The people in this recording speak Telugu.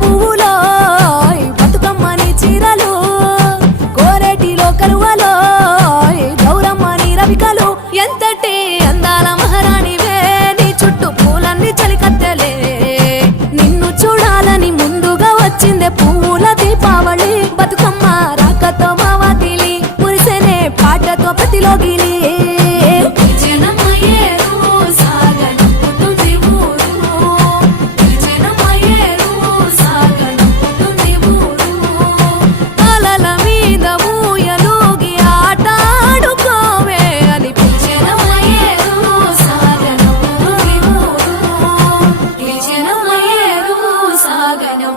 పువ్వులో బతుకమ్మని చీరలు కోరేటిలో కరువలో గౌరమ్మని రవికలు ఎంతటి అందాల మహారాణివే నీ చుట్టూ పూలన్నీ చలికత్తెలే నిన్ను చూడాలని ముందుగా వచ్చిందే పువ్వుల దీపావళి బతుకమ్మ రాకతో మావాతిలి మురిసెనే పాటతో ప్రతిలోగిలి సాగనం